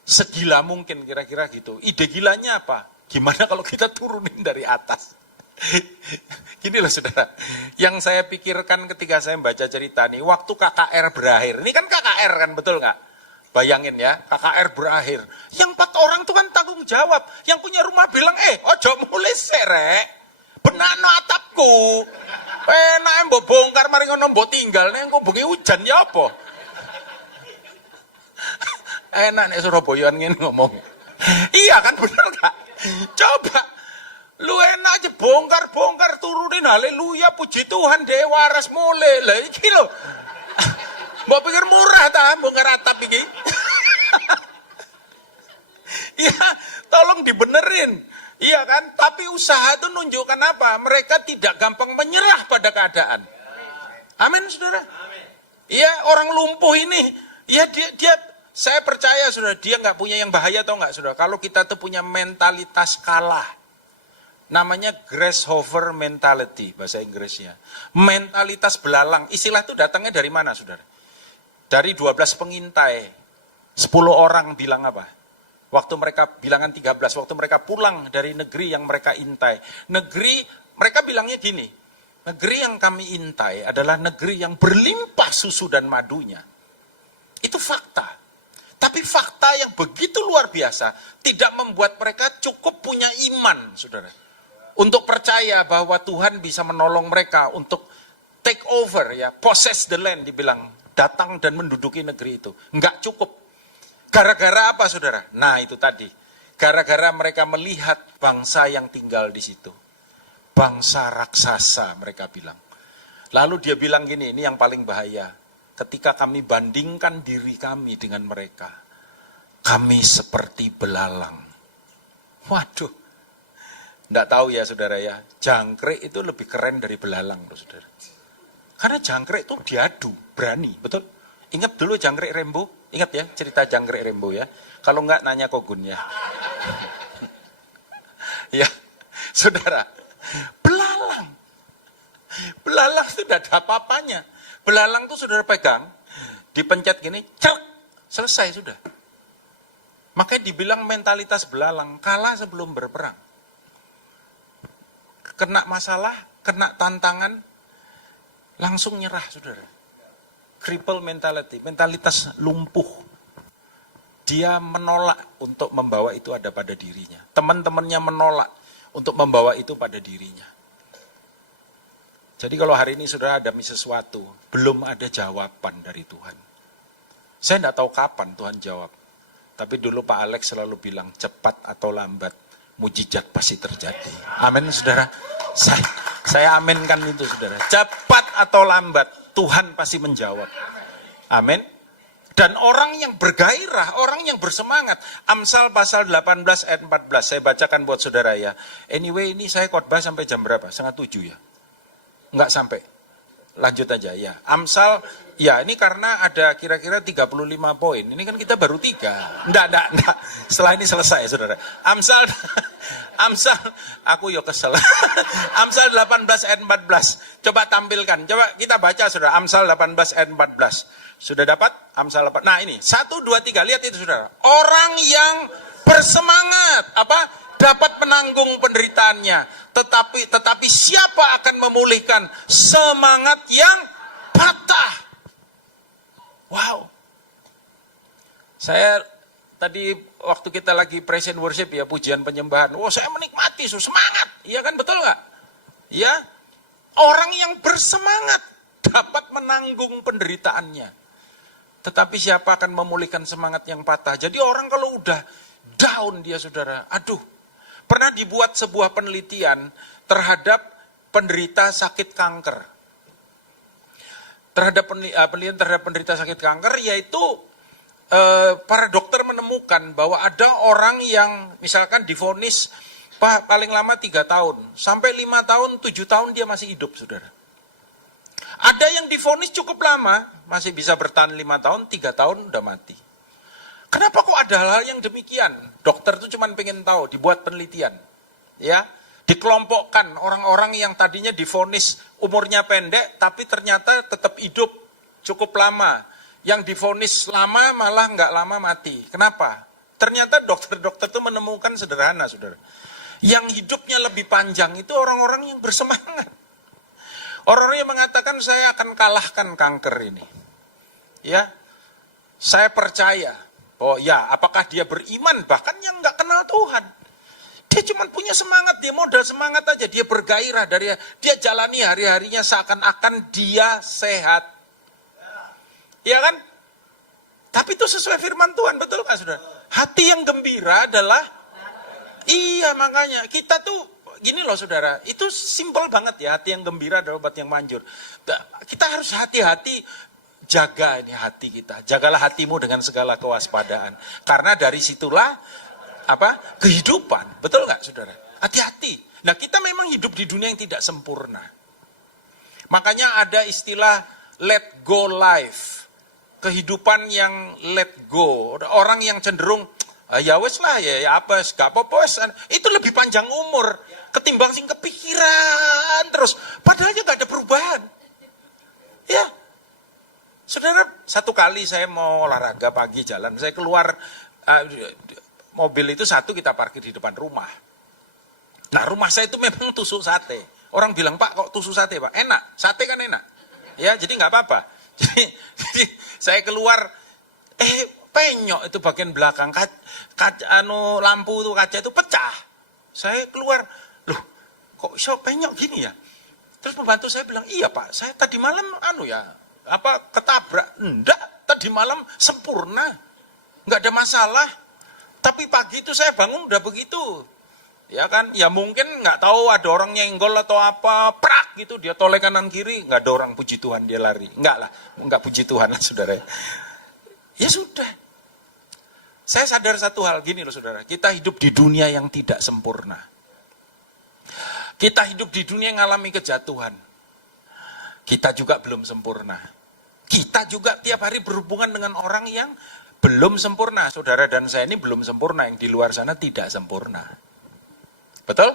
segila mungkin, kira-kira gitu. Ide gilanya apa? Gimana kalau kita turunin dari atas? Gini loh saudara, yang saya pikirkan ketika saya membaca cerita nih, waktu KKR berakhir, ini kan KKR kan, betul nggak? Bayangin ya, KKR berakhir. Yang 4 orang itu kan tanggung jawab. Yang punya rumah bilang, ojo mulai serek, benakno atapku. Enak mbok bongkar, mari ngono mbok tinggal, nek engko bengi hujan ya apa? Enak nih Surabaya ngene ngomong. Iya kan, bener gak? Coba lu enak aja bongkar turunin, haleluya, puji Tuhan, dewa waras mulai. Lah iki lho. Mbok pikir murah ta bongkar atap iki? Iya, tolong dibenerin. Iya kan? Tapi usaha itu nunjukkan apa? Mereka tidak gampang menyerah pada keadaan. Amin, saudara. Iya, orang lumpuh ini, ya dia saya percaya saudara, dia nggak punya yang bahaya, atau nggak saudara? Kalau kita tuh punya mentalitas kalah, namanya grasshopper mentality bahasa Inggrisnya. Mentalitas belalang. Istilah itu datangnya dari mana saudara? Dari 12 pengintai. 10 orang bilang apa? Waktu mereka bilangan 13, waktu mereka pulang dari negeri yang mereka intai. Mereka bilangnya gini, negeri yang kami intai adalah negeri yang berlimpah susu dan madunya. Itu fakta. Tapi fakta yang begitu luar biasa tidak membuat mereka cukup punya iman, saudara. Untuk percaya bahwa Tuhan bisa menolong mereka untuk take over, ya, possess the land, dibilang. Datang dan menduduki negeri itu. Enggak cukup. Gara-gara apa, saudara? Nah, itu tadi. Gara-gara mereka melihat bangsa yang tinggal di situ. Bangsa raksasa, mereka bilang. Lalu dia bilang gini, ini yang paling bahaya. Ketika kami bandingkan diri kami dengan mereka, kami seperti belalang. Waduh, enggak tahu ya saudara ya, jangkrik itu lebih keren dari belalang loh saudara. Karena jangkrik itu diadu, berani, betul? Ingat dulu jangkrik Rembo? Ingat ya cerita jangkrik Rembo ya? Kalau enggak nanya Kogun ya. Ya, saudara, belalang. Belalang itu tidak ada apa-apanya. Belalang tuh saudara pegang, dipencet gini, cerk, selesai sudah. Makanya dibilang mentalitas belalang, kalah sebelum berperang. Kena masalah, kena tantangan, langsung nyerah saudara. Cripple mentality, mentalitas lumpuh. Dia menolak untuk membawa itu ada pada dirinya. Teman-temannya menolak untuk membawa itu pada dirinya. Jadi kalau hari ini saudara ada sesuatu, belum ada jawaban dari Tuhan. Saya tidak tahu kapan Tuhan jawab. Tapi dulu Pak Alex selalu bilang, cepat atau lambat, mujizat pasti terjadi. Amin saudara. Saya aminkan itu saudara. Cepat atau lambat, Tuhan pasti menjawab. Amin. Dan orang yang bergairah, orang yang bersemangat. Amsal pasal 18 ayat 14, saya bacakan buat saudara ya. Anyway ini saya khotbah sampai jam berapa? 6:30 ya? Enggak sampai. Lanjut aja ya. Amsal, ya ini karena ada kira-kira 35 poin. Ini kan kita baru 3. Enggak. Setelah ini selesai saudara. Amsal, aku yo kesel. Amsal 18 ayat 14. Coba tampilkan. Coba kita baca saudara. Amsal 18 ayat 14. Sudah dapat? Amsal 18. Nah ini, 1, 2, 3. Lihat itu saudara. Orang yang bersemangat. Apa? Dapat menanggung penderitaannya. Tetapi siapa akan memulihkan semangat yang patah? Wow. Saya tadi waktu kita lagi praise and worship ya, pujian penyembahan. Oh saya menikmati, semangat. Iya kan, betul nggak? Ya, orang yang bersemangat dapat menanggung penderitaannya. Tetapi siapa akan memulihkan semangat yang patah? Jadi orang kalau udah down dia saudara, aduh. Pernah dibuat sebuah penelitian terhadap penderita sakit kanker. Penelitian terhadap penderita sakit kanker, yaitu para dokter menemukan bahwa ada orang yang misalkan divonis paling lama 3 tahun, sampai 5 tahun, 7 tahun dia masih hidup, saudara. Ada yang divonis cukup lama, masih bisa bertahan 5 tahun, 3 tahun udah mati. Kenapa kok ada hal yang demikian? Dokter itu cuma pengen tahu, dibuat penelitian. Ya, dikelompokkan orang-orang yang tadinya divonis umurnya pendek, tapi ternyata tetap hidup cukup lama. Yang divonis lama malah nggak lama mati. Kenapa? Ternyata dokter-dokter itu menemukan sederhana, saudara. Yang hidupnya lebih panjang itu orang-orang yang bersemangat. Orang-orang yang mengatakan saya akan kalahkan kanker ini. Ya, saya percaya. Oh ya, apakah dia beriman? Bahkan yang nggak kenal Tuhan. Dia cuma punya semangat, dia modal semangat aja. Dia bergairah, dia jalani hari-harinya seakan-akan dia sehat. Iya kan? Tapi itu sesuai firman Tuhan, betul nggak saudara? Hati yang gembira adalah, iya makanya, kita tuh, gini loh saudara, itu simpel banget ya, hati yang gembira adalah obat yang manjur. Kita harus hati-hati, jaga ini hati kita. Jagalah hatimu dengan segala kewaspadaan. Karena dari situlah kehidupan. Betul nggak saudara? Hati-hati. Nah kita memang hidup di dunia yang tidak sempurna. Makanya ada istilah let go life. Kehidupan yang let go. Orang yang cenderung, ya wes lah, ya apa, gak apa-apa wes. Itu lebih panjang umur. Ketimbang sing kepikiran terus. Padahal gak ada perubahan. Ya. Saudara, satu kali saya mau olahraga pagi jalan, saya keluar mobil itu satu kita parkir di depan rumah. Nah rumah saya itu memang tusuk sate. Orang bilang, Pak kok tusuk sate Pak? Enak, sate kan enak. Ya jadi nggak apa-apa. Jadi saya keluar, penyok itu bagian belakang, lampu itu kaca itu pecah. Saya keluar, loh kok iso penyok gini ya? Terus pembantu saya bilang, iya Pak, saya tadi malam ketabrak. Enggak, tadi malam sempurna, nggak ada masalah. Tapi pagi itu saya bangun udah begitu. Ya kan, ya mungkin nggak tahu ada orang nyenggol atau apa, prak gitu, dia toleh kanan kiri, nggak ada orang, puji Tuhan dia lari. Enggak lah, nggak puji Tuhan lah saudara. Ya sudah. Saya sadar satu hal, gini loh saudara, kita hidup di dunia yang tidak sempurna. Kita hidup di dunia yang mengalami kejatuhan. Kita juga belum sempurna. Kita juga tiap hari berhubungan dengan orang yang belum sempurna. Saudara dan saya ini belum sempurna, yang di luar sana tidak sempurna. Betul?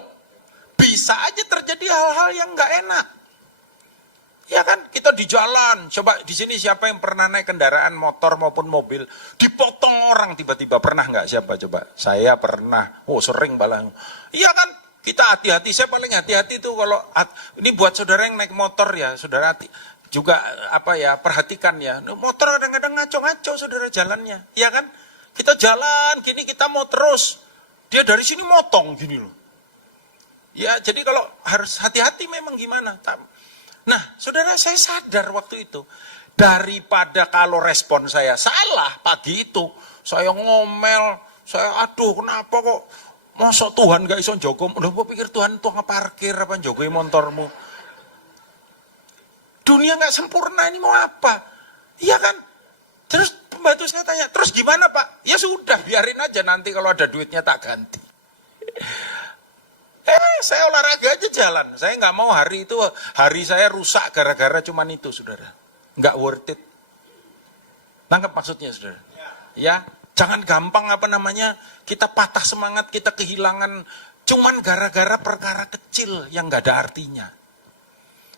Bisa aja terjadi hal-hal yang nggak enak. Ya kan, kita di jalan, coba di sini siapa yang pernah naik kendaraan motor maupun mobil, dipotong orang tiba-tiba, pernah nggak siapa coba? Saya pernah, sering malah. Iya kan, kita hati-hati, saya paling hati-hati tuh kalau, ini buat saudara yang naik motor ya, saudara juga perhatikan ya, motor kadang-kadang ngaco-ngaco saudara jalannya, ya kan? Kita jalan, gini kita mau terus, dia dari sini motong gini loh. Ya jadi kalau harus hati-hati memang gimana. Nah saudara saya sadar waktu itu, daripada kalau respon saya salah pagi itu, saya ngomel, saya aduh kenapa kok, masa Tuhan gak iso jogo, udah gue pikir Tuhan tuh ngeparkir apa jogoi motormu. Dunia gak sempurna ini mau apa? Iya kan? Terus pembantu saya tanya, terus gimana Pak? Ya sudah biarin aja nanti kalau ada duitnya tak ganti. Saya olahraga aja jalan. Saya nggak mau hari saya rusak gara-gara cuman itu, saudara. Nggak worth it. Tangkap maksudnya, saudara? Ya, jangan gampang kita patah semangat, kita kehilangan cuman gara-gara perkara kecil yang nggak ada artinya.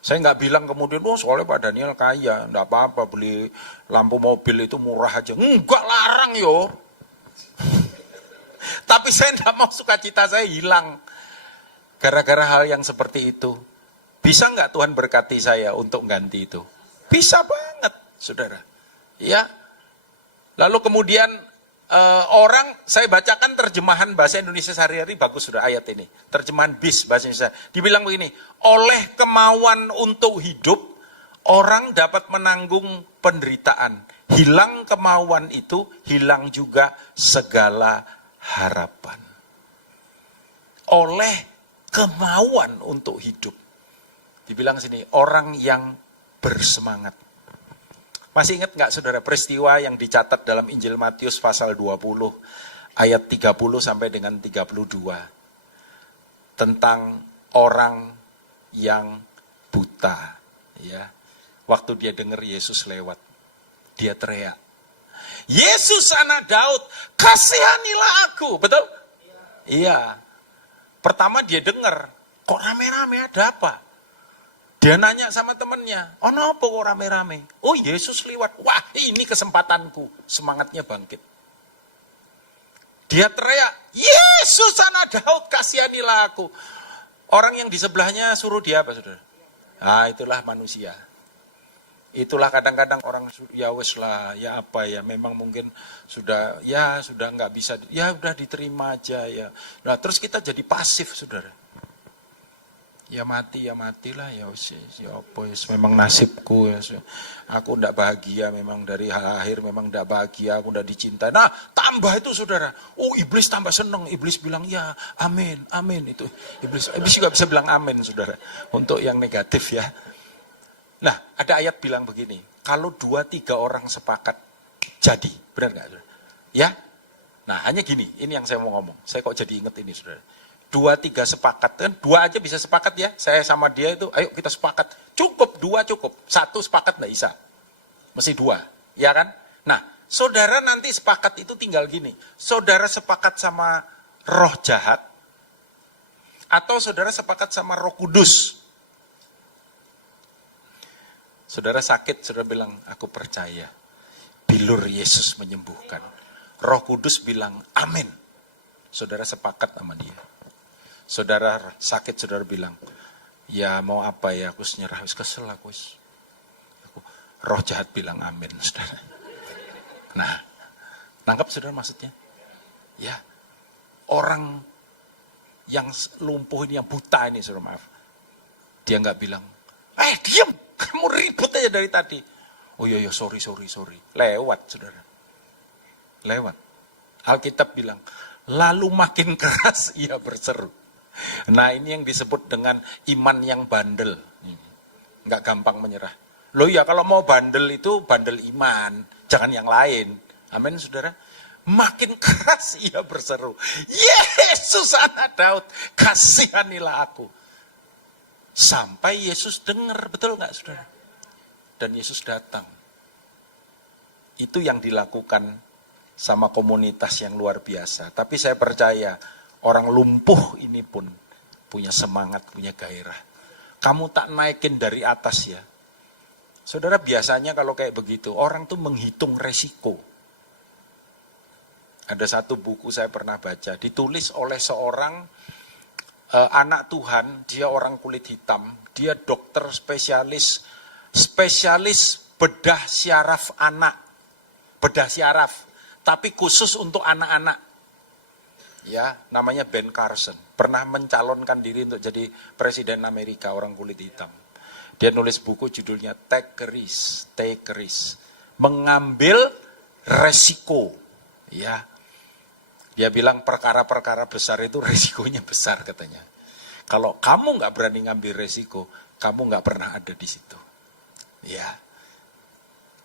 Saya nggak bilang kemudian, soalnya Pak Daniel kaya, nggak apa-apa beli lampu mobil itu murah aja. Enggak, larang yo. Tapi saya nggak mau sukacita saya hilang. Gara-gara hal yang seperti itu. Bisa nggak Tuhan berkati saya untuk ganti itu? Bisa banget, saudara. Ya. Lalu kemudian saya bacakan terjemahan bahasa Indonesia sehari-hari, bagus sudah ayat ini. Terjemahan BIS bahasa Indonesia. Dibilang begini, oleh kemauan untuk hidup, orang dapat menanggung penderitaan. Hilang kemauan itu, hilang juga segala harapan. Oleh kemauan untuk hidup. Dibilang sini, orang yang bersemangat. Masih ingat nggak saudara peristiwa yang dicatat dalam Injil Matius pasal 20 ayat 30 sampai dengan 32 tentang orang yang buta, ya. Waktu dia dengar Yesus lewat, dia teriak, Yesus anak Daud, kasihanilah aku. Betul? Iya. Pertama dia dengar, kok rame-rame, ada apa? Dia nanya sama temannya, apa kok rame-rame? Oh Yesus lewat, wah ini kesempatanku, semangatnya bangkit. Dia teriak, Yesus anak Daud, kasihanilah aku. Orang yang di sebelahnya suruh dia apa saudara? Itulah manusia. Itulah kadang-kadang orang ya wes lah, ya apa ya, memang mungkin sudah nggak bisa, ya udah diterima aja ya. Nah terus kita jadi pasif saudara. Ya matilah ya wes, ya apa ya, memang nasibku ya. Aku nggak bahagia, memang dari akhir memang nggak bahagia, aku nggak dicintai. Nah tambah itu saudara, iblis tambah seneng, iblis bilang ya amin itu. Iblis juga bisa bilang amin saudara, untuk yang negatif ya. Nah, ada ayat bilang begini, kalau 2-3 orang sepakat, jadi. Benar nggak, saudara? Ya? Nah, hanya gini, ini yang saya mau ngomong. Saya kok jadi inget ini, saudara. 2-3 sepakat, kan 2 aja bisa sepakat ya. Saya sama dia itu, ayo kita sepakat. Cukup, 2 cukup. 1 sepakat nggak bisa. Mesti 2, ya kan? Nah, saudara nanti sepakat itu tinggal gini. Saudara sepakat sama roh jahat, atau saudara sepakat sama Roh Kudus. Saudara sakit, saudara bilang, aku percaya. Bilur Yesus menyembuhkan. Roh Kudus bilang, amin. saudara sepakat sama dia. Saudara sakit, saudara bilang, ya mau apa ya, aku nyerah, kesel aku. Roh jahat bilang amin, saudara. Nah, nangkap saudara maksudnya? Ya, orang yang lumpuh ini, yang buta ini, saudara, maaf. Dia nggak bilang, diam, kamu ribut aja dari tadi. Oh iya, sorry. Lewat, saudara. Lewat. Alkitab bilang, lalu makin keras ia berseru. Nah, ini yang disebut dengan iman yang bandel. Nggak gampang menyerah. Loh ya, kalau mau bandel itu bandel iman, jangan yang lain. Amin, saudara. Makin keras ia berseru, Yesus anak Daud, kasihanilah aku. Sampai Yesus dengar, betul nggak, saudara? Dan Yesus datang. Itu yang dilakukan sama komunitas yang luar biasa. Tapi saya percaya orang lumpuh ini pun punya semangat, punya gairah. Kamu tak naikin dari atas ya. Saudara, biasanya kalau kayak begitu, orang tuh menghitung resiko. Ada satu buku saya pernah baca, ditulis oleh seorang anak Tuhan, dia orang kulit hitam, dia dokter spesialis bedah syaraf anak, bedah syaraf. Tapi khusus untuk anak-anak, ya, namanya Ben Carson, pernah mencalonkan diri untuk jadi presiden Amerika, orang kulit hitam. Dia nulis buku judulnya Take a Risk, mengambil resiko, ya. Dia bilang perkara-perkara besar itu resikonya besar katanya. Kalau kamu nggak berani ngambil resiko, kamu nggak pernah ada di situ, ya.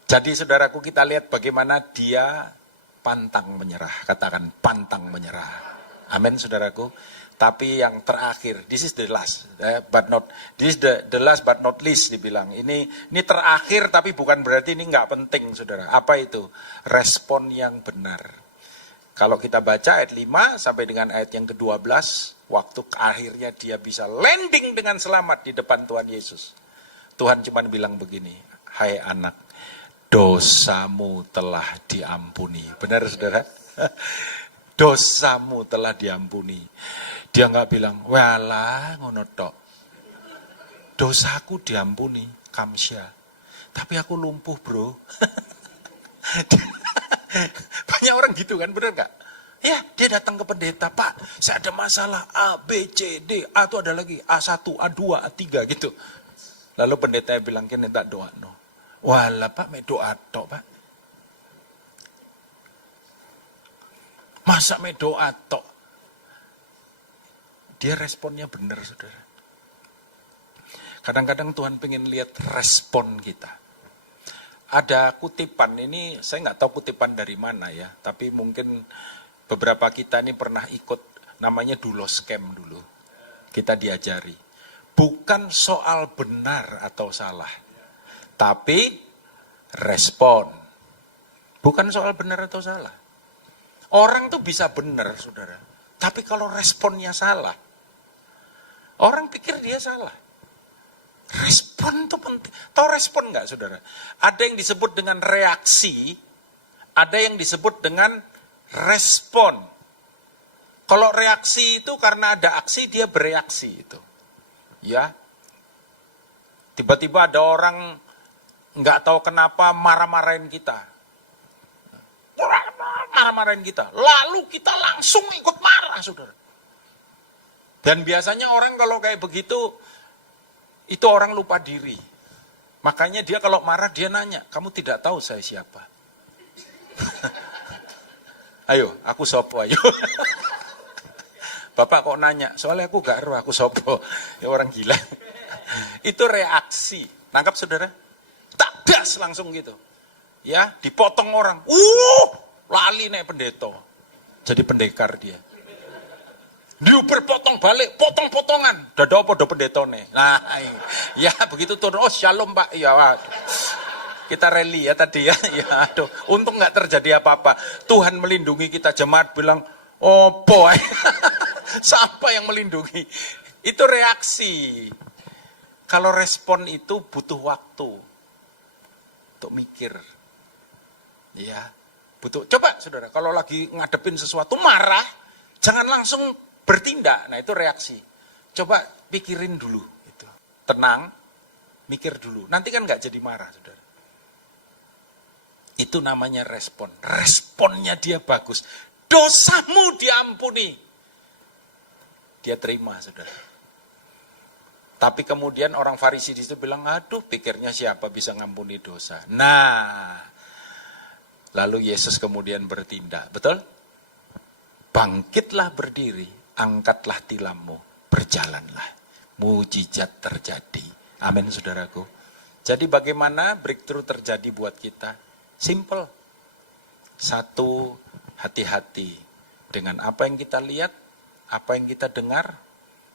Jadi saudaraku, kita lihat bagaimana dia pantang menyerah, katakan pantang menyerah. Amin, saudaraku. Tapi yang terakhir, this is the last, this is the last but not least, dibilang. Ini terakhir, tapi bukan berarti ini nggak penting, saudara. Apa itu? Respon yang benar. Kalau kita baca ayat 5 sampai dengan ayat yang ke-12, waktu akhirnya dia bisa landing dengan selamat di depan Tuhan Yesus. Tuhan cuma bilang begini, hai anak, dosamu telah diampuni. Benar, saudara? Dosamu telah diampuni. Dia nggak bilang, walah ngono tok. Dosaku diampuni, kamsya. Tapi aku lumpuh, bro. Banyak orang gitu kan, benar nggak? Ya, dia datang ke pendeta, Pak, saya ada masalah A, B, C, D, A itu ada lagi, A1, A2, A3 gitu. Lalu pendeta bilang, kini tak doa, no. Walah Pak, mek doa tok Pak. Masa mek doa tok? Dia responnya benar, saudara. Kadang-kadang Tuhan pengen lihat respon kita. Ada kutipan, ini saya nggak tahu kutipan dari mana ya, tapi mungkin beberapa kita ini pernah ikut, namanya Dulos Camp dulu. Kita diajari. Bukan soal benar atau salah, tapi respon. Bukan soal benar atau salah. Orang tuh bisa benar, saudara. Tapi kalau responnya salah, orang pikir dia salah. Respon itu penting. Tahu respon nggak, saudara? Ada yang disebut dengan reaksi, ada yang disebut dengan respon. Kalau reaksi itu karena ada aksi, dia bereaksi itu. Ya, tiba-tiba ada orang nggak tahu kenapa marah-marahin kita. Marah-marahin kita. Lalu kita langsung ikut marah, saudara. Dan biasanya orang kalau kayak begitu, itu orang lupa diri. Makanya dia kalau marah, dia nanya, kamu tidak tahu saya siapa? Ayo, aku sopo, ayo. Bapak kok nanya, soalnya aku gak eruh, aku sopo. Ya orang gila. Itu reaksi. Nangkap, saudara? Tak das langsung gitu. Ya, dipotong orang. Lali nek pendeta. Jadi pendekar dia. Diuber potong balik, potong-potongan. Dada apa do pendetone. Nah, ya begitu turun. Oh, shalom Pak. Ya, waduh. Kita rally ya tadi ya. Ya, aduh. Untung nggak terjadi apa-apa. Tuhan melindungi kita. Jemaat bilang, oh boy. Siapa yang melindungi? Itu reaksi. Kalau respon itu butuh waktu untuk mikir. Ya, butuh. Coba saudara, kalau lagi ngadepin sesuatu marah, Jangan langsung bertindak. Nah itu reaksi. Coba pikirin dulu. Gitu. Tenang, mikir dulu. Nanti kan nggak jadi marah, saudara. Itu namanya respon. Responnya dia bagus. Dosamu diampuni. Dia terima, saudara. Tapi kemudian orang Farisi di situ bilang, aduh pikirnya siapa bisa ngampuni dosa. Nah, lalu Yesus kemudian bertindak, betul? Bangkitlah berdiri, angkatlah tilammu, berjalanlah. Mujizat terjadi. Amin saudaraku. Jadi bagaimana breakthrough terjadi buat kita? Simple. Satu, hati-hati dengan apa yang kita lihat, apa yang kita dengar,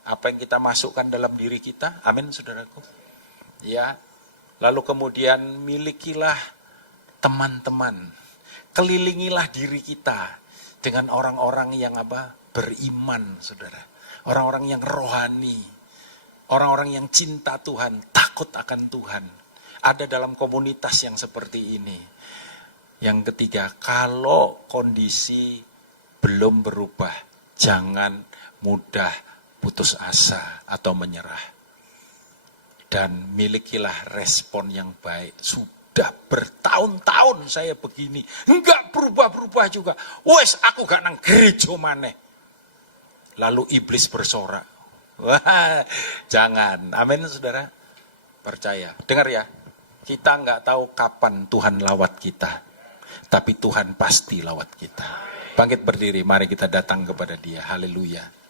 apa yang kita masukkan dalam diri kita. Amin saudaraku. Ya. Lalu kemudian milikilah teman-teman. Kelilingilah diri kita dengan orang-orang yang beriman, saudara. Orang-orang yang rohani. Orang-orang yang cinta Tuhan, takut akan Tuhan. Ada dalam komunitas yang seperti ini. Yang ketiga, kalau kondisi belum berubah, jangan mudah putus asa atau menyerah. Dan milikilah respon yang baik. Sudah bertahun-tahun saya begini. Enggak berubah-berubah juga. Wes aku gak nang gereja maneh. Lalu iblis bersorak. Wah, jangan. Amin saudara. Percaya. Dengar ya. Kita enggak tahu kapan Tuhan lawat kita. Tapi Tuhan pasti lawat kita. Bangkit berdiri. Mari kita datang kepada Dia. Haleluya.